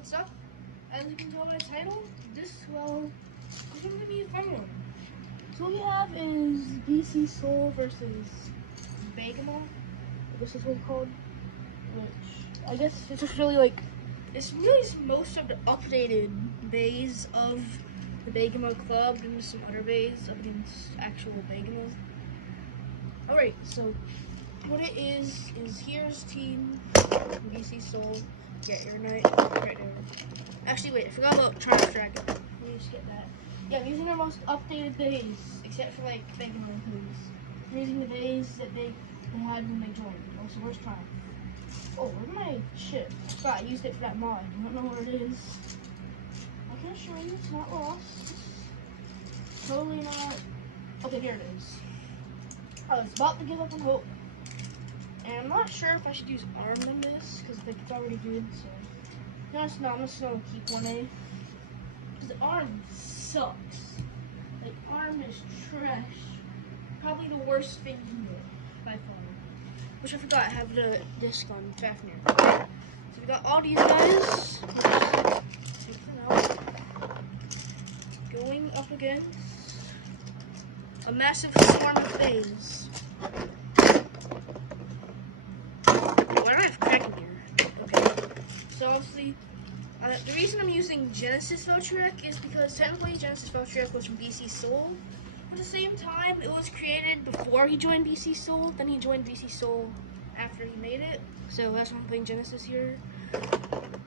what's up? As you can tell by the title, this is gonna be a fun one. So what we have is BC Soul versus Beigoma. I guess that's what it's called. Which I guess it's just really it's really most of the updated bays of the Beigoma club and some other bays up against actual Beigoma. Alright, so what it is here's team BC Soul. Get your knight right there. Actually, wait, I forgot about Triumph Dragon. Let me just get that. Yeah, I'm using our most updated bays, except for Beigoma clues. I'm using the bays that they had when they joined. Also, where's Triumph? Oh, where's my ship? I forgot I used it for that mod. I don't know where it is. I can assure you it's not lost. Totally not. Okay, here it is. I was about to give up on hope. And I'm not sure if I should use arm on this, because I think it's already good, so. No, it's not. I'm just going to keep 1A. Because the arm sucks. Arm is trash. Probably the worst thing you can do, by far. Which I forgot, I have the disc on Fafnir. So we got all these guys. Take them out. Going up against a massive swarm of bays. Why do I have crack in here? Okay. So obviously, the reason I'm using Genesis Veltrek is because technically Genesis Veltrek was from BC Soul. At the same time, it was created before he joined BC Soul. Then he joined BC Soul after he made it. So that's why I'm playing Genesis here.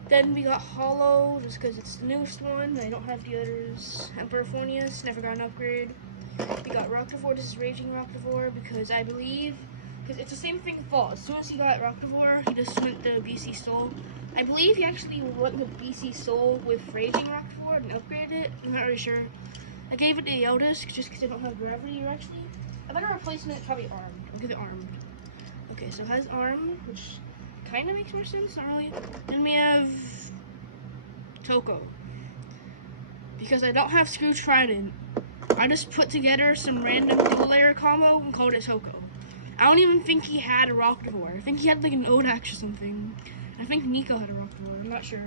Then we got Hollow, just because it's the newest one. I don't have the others. Emperor Phonius, never got an upgrade. We got Roctivore, this is Raging Roctivore, because I believe, because it's the same thing with Fall. As soon as he got Roctivore, he just went to BC Soul. I believe he actually went to BC Soul with Raging Roctivore and upgraded it. I'm not really sure. I gave it to Eldest just because I don't have gravity, or actually, a better replacement, probably armed. I'll give it armed. Okay, so it has arm, which kind of makes more sense, not really. Then we have Toko. Because I don't have Screw Trident, I just put together some random dual layer combo and called it Toko. I don't even think he had a Roctivore. I think he had an Odax or something. I think Nico had a Roctivore, I'm not sure.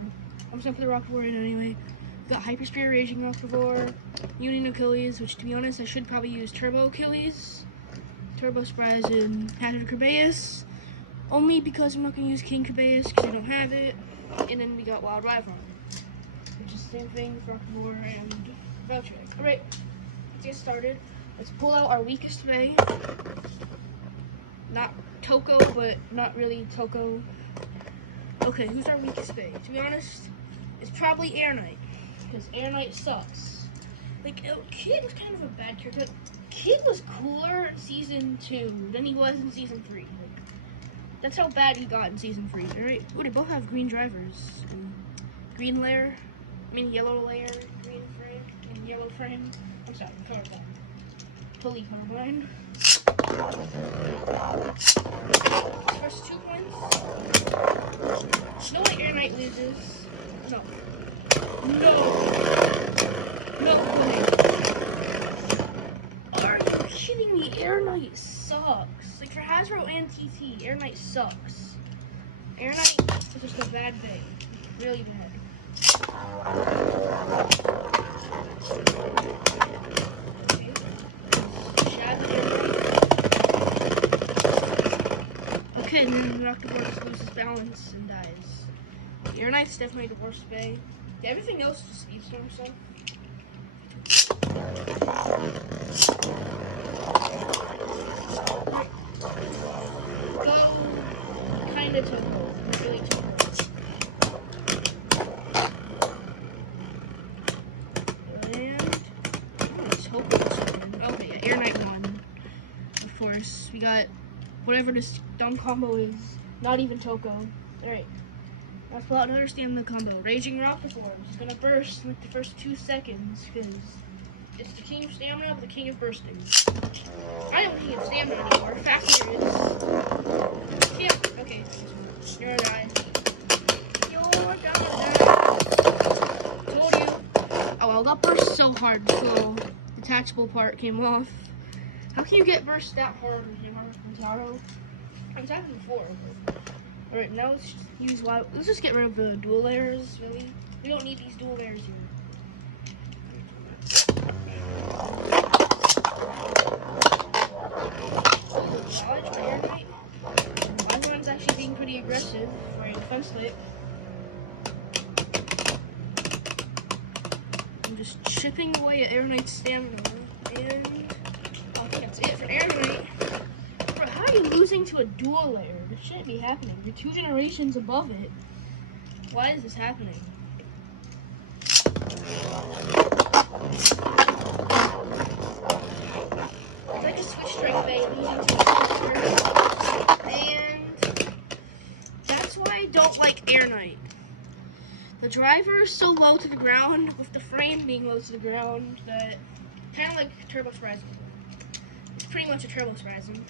I'm just gonna put the Roctivore in anyway. We got Hyper Spear, Raging Roctivore, Union Achilles, which to be honest, I should probably use Turbo Achilles, Turbo Surprise, and Hazard Kerbeus. Only because I'm not gonna use King Kerbeus because I don't have it. And then we got Wild Rivon, which is the same thing with Roctivore and Veltrek. Alright, let's get started. Let's pull out our weakest bay. Not Toko, but not really Toko. Okay, who's our weakest bay? To be honest, it's probably Air Knight, because Air Knight sucks. Kid was kind of a bad character. Kid was cooler in Season 2 than he was in Season 3. That's how bad he got in Season 3, alright? Oh, they both have green drivers. Green layer, yellow layer, green frame, and yellow frame. I'm sorry, I'm colorblind. Totally colorblind. First 2 points. No way Air Knight loses. No. No way. Are you kidding me? Air Knight sucks. For Hasbro and TT, Air Knight sucks. Air Knight is just a bad bay. Really bad. Okay, and then Roctivore just loses balance and dies. Air Knight's definitely the worst bay. Yeah, everything else is just Speedstorm stuff. Go kinda Toko. Really Toko. And Toko. Okay, yeah, Air Knight won. Of course. We got whatever this dumb combo is. Not even Toko. Alright. Let's pull out another stamina combo. Raging Roctivore. He's gonna burst in the first 2 seconds because it's the king of stamina, but the king of bursting. I don't king of stamina anymore. Fafnir is. Yeah, okay. You're gonna die. You're gonna die. Told you. Oh well, that burst so hard, so the detachable part came off. How can you get burst that hard when you're Taro? I've happened before. Alright, now let's just use let's just get rid of the dual layers, really. We don't need these dual layers here. My one's actually being pretty aggressive for a defense slip. I'm just chipping away at Aeronite's stamina, and I think that's it for Aeronite. Bro, how are you losing to a dual layer? This shouldn't be happening. You're 2 generations above it. Why is this happening? It's like a switch strike bay losing to a switch, and that's why I don't like Aeronite. The driver is so low to the ground, with the frame being low to the ground, that kind of like Turbo Sprism. It's pretty much a Turbo Sprism.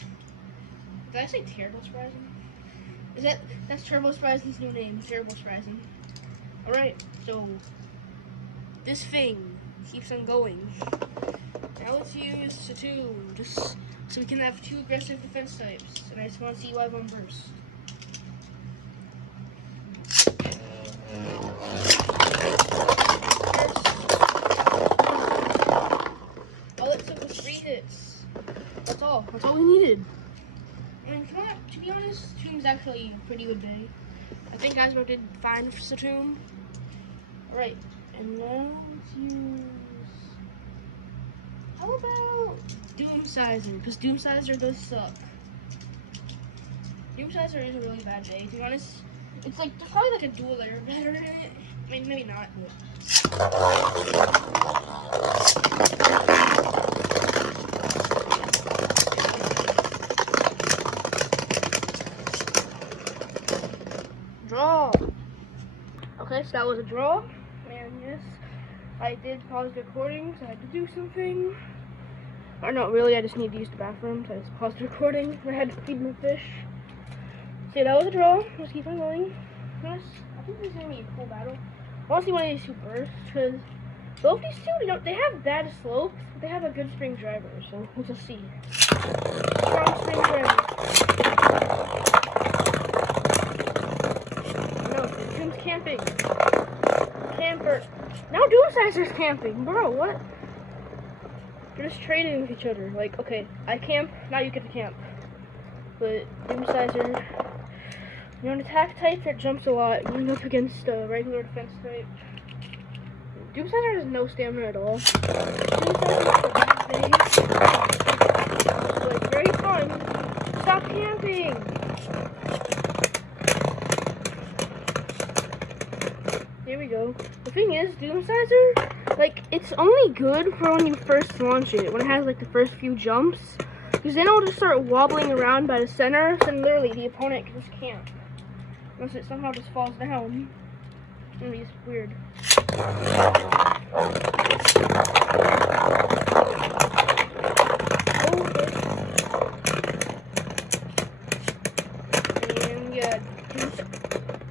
Did I say Turbo Sprism? That's Turbo Sprism's new name, Turbo Sprism. Alright, so this thing keeps on going. Now let's use Satoon, just so we can have 2 aggressive defense types. And I just want to see live on burst. All it took was 3 hits. That's all. That's all we needed. And to be honest, Satoon's actually a pretty good day. I think Asmo did fine for Satoon. Alright, and now let's use... How about Doomsizer? Because Doomsizer does suck. Doomsizer is a really bad day, to be honest. It's like, there's probably like a dual layer better in it. I mean, maybe not, but... Draw! Okay, so that was a draw. And yes, I did pause the recording, so I had to do something. Or not really, I just need to use the bathroom, so I just paused the recording. I had to feed my fish. So yeah, that was a draw. Let's keep on going. Yes, I think this is going to be a cool battle. I want to see one of these 2 bursts, because both these 2, they have bad slopes, but they have a good spring driver, so we'll just see. Strong spring driver. No, Doom's camping. Camper. Now Doomsizer's camping. Bro, what? They're just trading with each other. Like, okay, I camp, now you get to camp. But Doomsizer, you're an attack type that jumps a lot. You're going up against a regular defense type. Doomsizer has no stamina at all. Like, very fun. Stop camping! There we go. The thing is, Doomsizer, like, it's only good for when you first launch it, when it has, like, the first few jumps. Because then it'll just start wobbling around by the center, so literally the opponent can just camp. Unless it somehow just falls down. It's gonna be just weird. And yeah,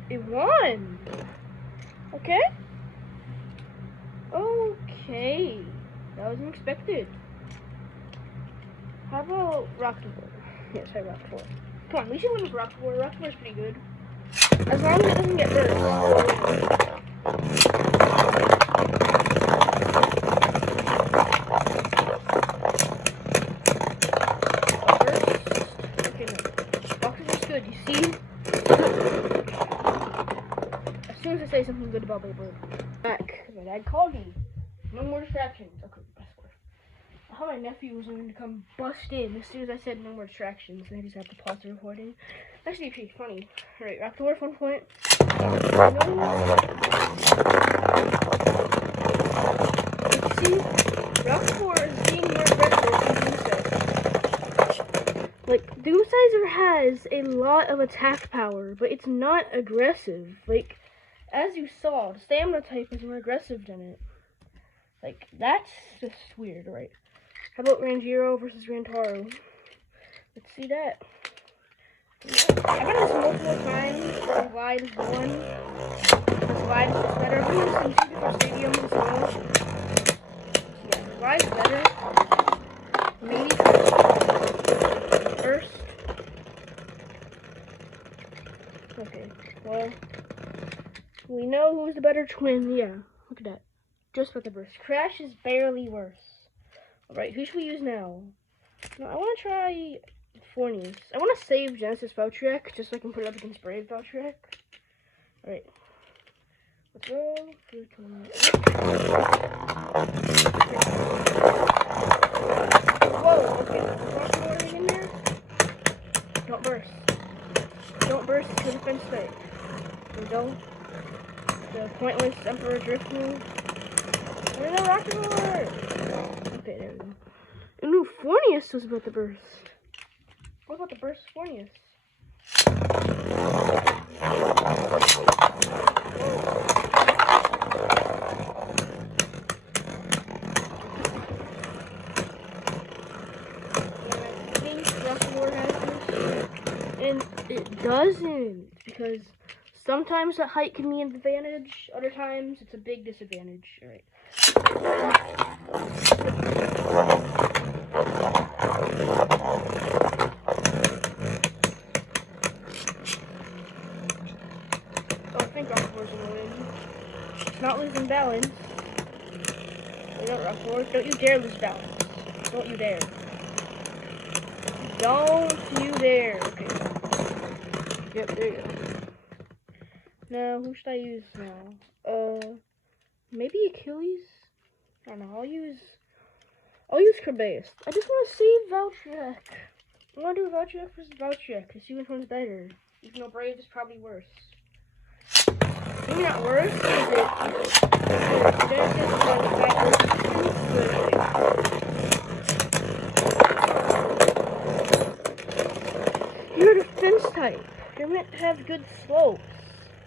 it won! Okay. Okay. That wasn't expected. How about Rock'n'Roll? Yes, I Rock'n'Roll. Come on, we should win with Rock'n'Roll. Rock'n'Roll's pretty good. As long as it doesn't get hurt. Okay, no. Rock'n'Roll's good, you see? As soon as I say something good about Beyblade. Back. My dad called me. No more distractions. Okay, best word. I thought my nephew was going to come bust in as soon as I said no more distractions, and I just have to pause the recording. Actually, pretty funny. Alright, back to work 1 point. Let's see. Rock 4 is being more aggressive than Doomsizer. Like, Doomsizer has a lot of attack power, but it's not aggressive. Like, as you saw, the stamina type is more aggressive than it. Like, that's just weird, right? How about Ranjiro versus Rantaro? Let's see that. I've done this multiple times. The wide is one. The wide is just better. I've done this in 2 different stadiums as well. Yeah, the wide is better. Maybe first. better twin. Yeah, look at that. Just with the burst. Crash is barely worse. Alright, who should we use now? No, I want to try Fornius. I want to save Genesis Valtryek just so I can put it up against Brave Valtryek. Alright. Let's go. Whoa, okay. Rock in there. Don't burst. Don't burst to defense state. There we go. The pointless Emperor Drift move. There's no rocket roller! Okay, there we go. Ooh, Fornius was about to burst. What about the burst Fornius? I think Rocket War has this. And it doesn't, because sometimes that height can be an advantage, other times it's a big disadvantage. Alright. Oh, I think Rocket War's gonna win. It's not losing balance. Wait, not Rocket War. Don't you dare lose balance. Don't you dare. Don't you dare. Okay. Yep, there you go. Now, who should I use now? Maybe Achilles? I don't know, I'll use Kerbeus. I just want to save Valtryek. I want to do Valtryek versus Valtryek to see which one's better. Even though Brave is probably worse. Maybe not worse, is it? You're a defense type. You're meant to have good slopes.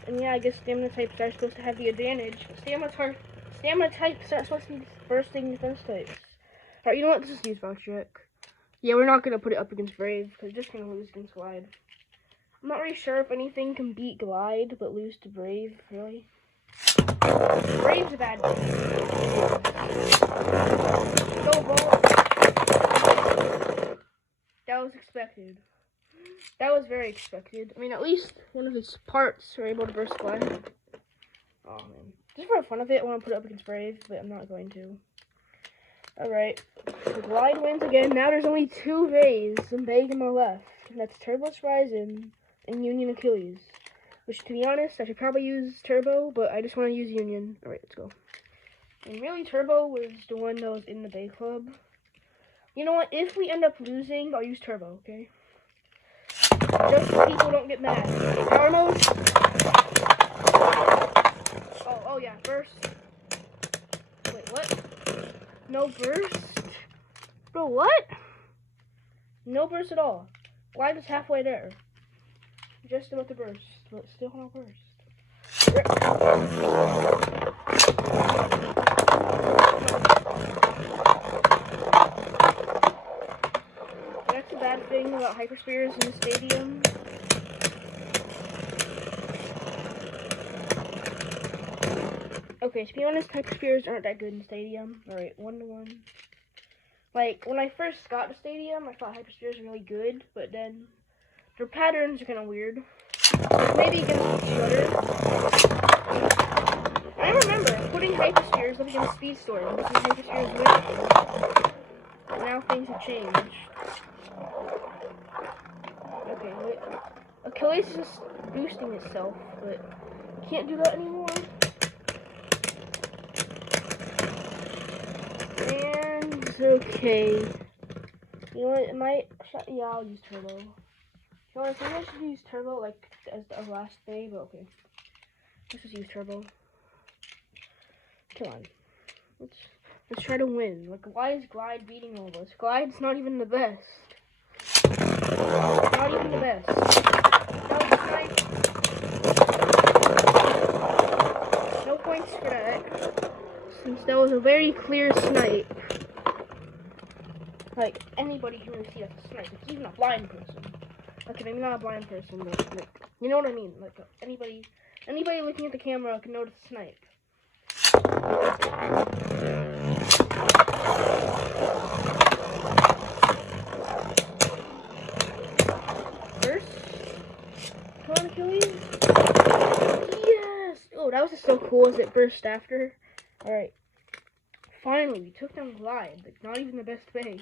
And yeah, I guess stamina types are supposed to have the advantage. Stamina types aren't supposed to be bursting defense types. Alright, you know what? Let's just use Valtryek. Yeah, we're not going to put it up against Brave, because it's just going to lose against Glide. I'm not really sure if anything can beat Glide, but lose to Brave, really. Brave's a bad team. Go, Ball. That was expected. That was very expected. I mean, at least one of his parts were able to burst Glide. Oh, man. Just for the fun of it, I want to put it up against Brave, but I'm not going to. Alright. So Glide wins again. Now there's only 2 Vays and Beigoma left. And that's Turbo Horizon and Union Achilles. Which, to be honest, I should probably use Turbo, but I just want to use Union. Alright, let's go. And really, Turbo was the one that was in the Bay Club. You know what? If we end up losing, I'll use Turbo, okay? Just so people don't get mad. Power mode. Oh yeah, burst. Wait, what? No burst? Bro, what? No burst at all. Glide is halfway there. Just about to burst, but still no burst. That's a bad thing about Hyperspears in the stadium. Okay, to be honest, Hyperspears aren't that good in stadium. Alright, 1-1. Like, when I first got to stadium, I thought Hyperspears were really good, but then their patterns are kind of weird. Maybe against Shudder. I remember putting Hyperspears up against Speedstorm, and Hyperspears winning. But now things have changed. Okay, wait. Achilles is just boosting itself, but you can't do that anymore. And okay. You know what? It might. Yeah, I'll use Turbo. You know what? I think I should use Turbo like as the last day, but okay. Let's just use Turbo. Come on. Let's try to win. Like, why is Glide beating all of us? Glide's not even the best. Not even the best. That was snipe. No points for that. Since that was a very clear snipe. Like, anybody can really see that's a snipe. It's even a blind person. Okay, maybe not a blind person, but like, you know what I mean? Like, anybody looking at the camera can notice a snipe. First, come on, Achilles. Yes! Oh, That was just so cool as it burst after. Alright. Finally, we took down Glide. Like, not even the best bay.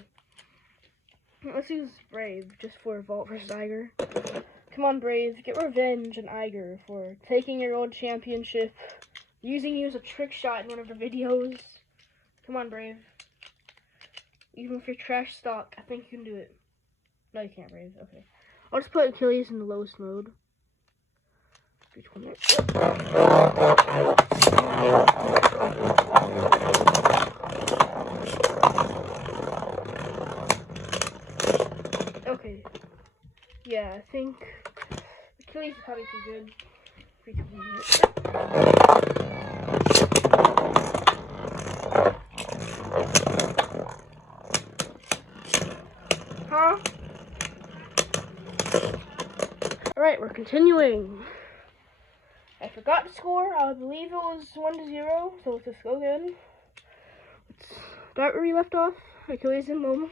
Let's use Brave, just for Vault vs. Iger. Come on, Brave. Get revenge on Iger for taking your old championship. Using you as a trick shot in one of the videos. Come on, Brave. Even if you're trash stock, I think you can do it. No, you can't, Brave. Okay. I'll just put Achilles in the lowest mode. Okay. Yeah, I think Achilles is probably too good. Huh? Alright, we're continuing. I forgot the score. I believe it was 1-0, so let's just go again. Let's start where we left off. Achilles in low,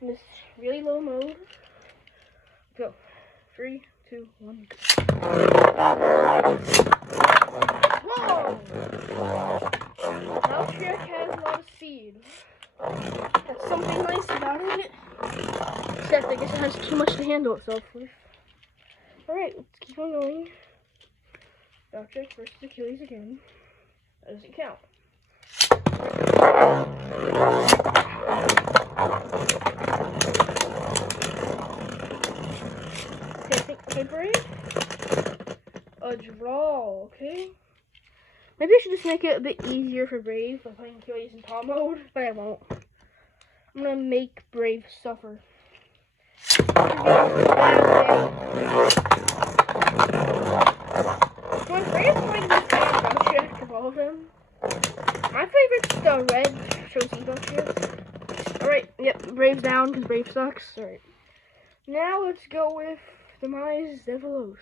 in this really low mode. Go. 3, 2, 1. Whoa! Now Trick has a lot of speed. That's something nice about it. Except I guess it has too much to handle itself with. Alright, let's keep on going. Trick versus Achilles again. That doesn't count. Okay, Brave. A draw, okay? Maybe I should just make it a bit easier for Brave by playing Achilles in top mode, but I won't. I'm gonna make Brave suffer. When Brave playing this game, Trick of all of them. My favorite's the red shows Evo shit. Alright, yep, Brave's down because Brave sucks. Alright. Now let's go with Demise Devilos.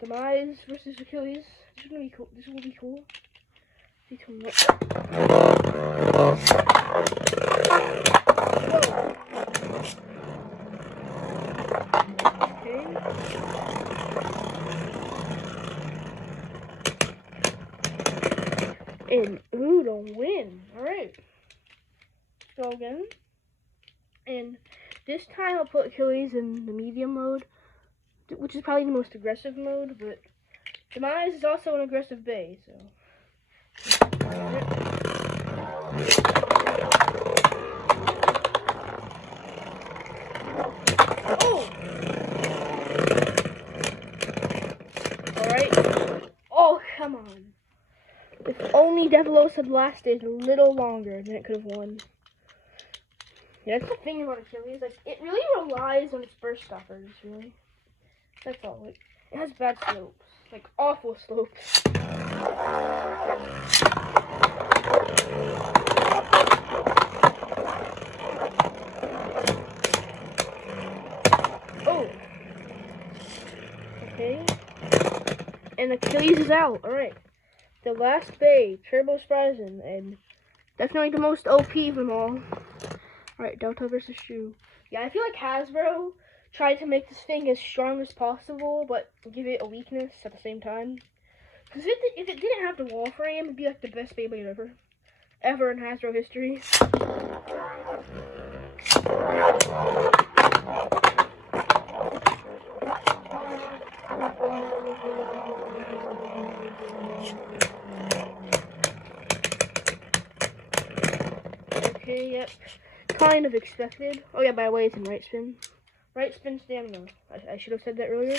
Demise versus Achilles. This is gonna be cool. This will be cool. Okay. And ooh, don't win. Alright. Go again. And this time I'll put Achilles in the medium mode, which is probably the most aggressive mode, but Demise is also an aggressive bay, so. Oh! Alright. Oh, come on. If only Devilos had lasted a little longer, then it could have won. Yeah, that's the thing about Achilles. Like, it really relies on its burst stoppers, really. That's all. Like, it has bad slopes. Like, awful slopes. Oh! Okay. And Achilles is out. Alright. The last bay, Turbo Spryzen, and definitely the most OP of them all. Alright, Delta versus Shoe. Yeah, I feel like Hasbro tried to make this thing as strong as possible, but give it a weakness at the same time. Because if it didn't have the wall frame, it'd be like the best Beyblade ever in Hasbro history. Okay, yep. Kind of expected. Oh yeah, by the way, it's in right spin. Right spin stamina. I should have said that earlier.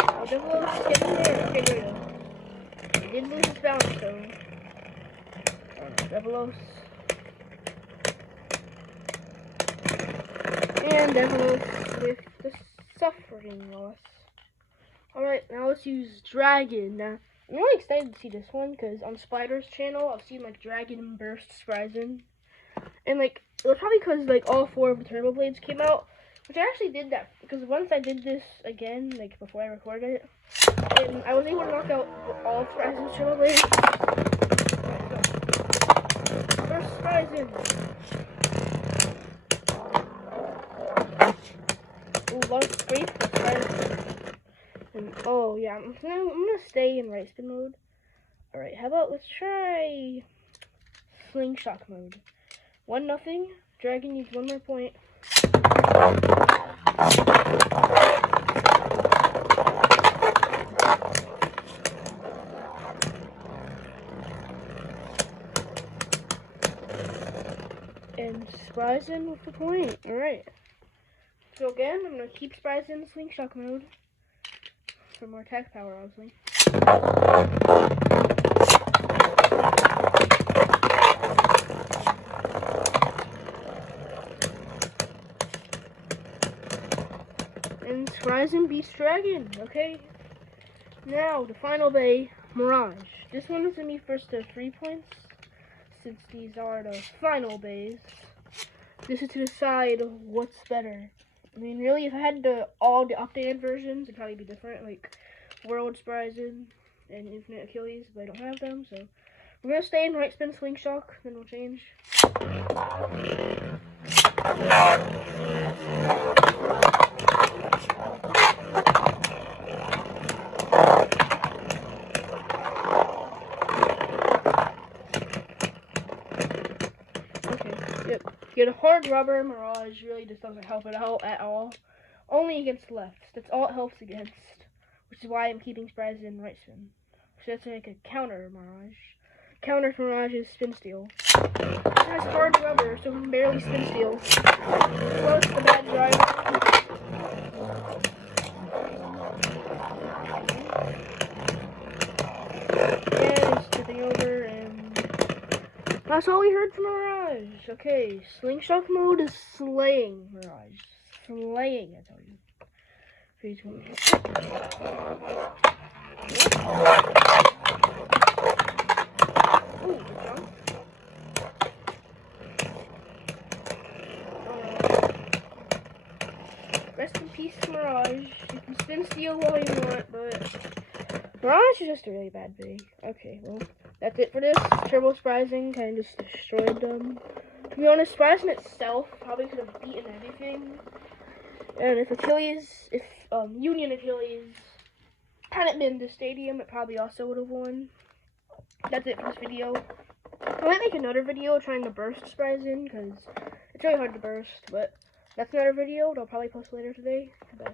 Oh, Devilos, get in there. Okay, there we go. He did lose his balance, so. Devilos. And Devilos with the suffering loss. Alright, now let's use Dragon. Now, I'm really excited to see this one, because on Spider's channel, I've seen, like, Dragon Burst Spryzen. And, like, it was probably because, like, all 4 of the Turbo Blades came out, which I actually did that, because once I did this again, like, before I recorded it, and I was able to knock out all of Spryzen's Turbo Blades. Burst Spryzen! Ooh. a lot of scrape. And oh yeah, I'm gonna stay in right spin mode. All right, how about let's try slingshot mode. 1-0. Dragon needs 1 more point. And Spryzen with the point. Alright. So again, I'm going to keep Spryzen in slingshot mode for more attack power, obviously. And Spryzen beats Dragon. Okay. Now, the final bay, Mirage. This one is going to be first to 3 points, since these are the final bays. This is to decide what's better. I mean, really, if I had all the updated versions, it'd probably be different, like World Spryzen and Infinite Achilles, but I don't have them, so we're going to stay in right spin slingshot, then we'll change. Get a hard rubber Mirage really just doesn't help it out at all. Only against left. That's all it helps against. Which is why I'm keeping Spryzen in right spin. So that's like a counter Mirage. Counter for Mirage is spin steal. It has hard rubber, so it can barely spin steal. Plus the bad driver. Yeah, he's tipping over, and that's all we heard from Mirage. Okay, slingshot mode is slaying Mirage. Slaying, I tell you. 3, 2, 1. Ooh, good jump. Rest in peace, Mirage. You can spin steal all you want, but Mirage is just a really bad big. Okay, well, that's it for this. Turbo Spryzen kind of just destroyed them. To be honest, Spryzen itself probably could have beaten everything. And if Union Achilles hadn't been to Stadium, it probably also would have won. That's it for this video. I might make another video trying to burst Spryzen, because it's really hard to burst, but that's another video that I'll probably post later today. Bye.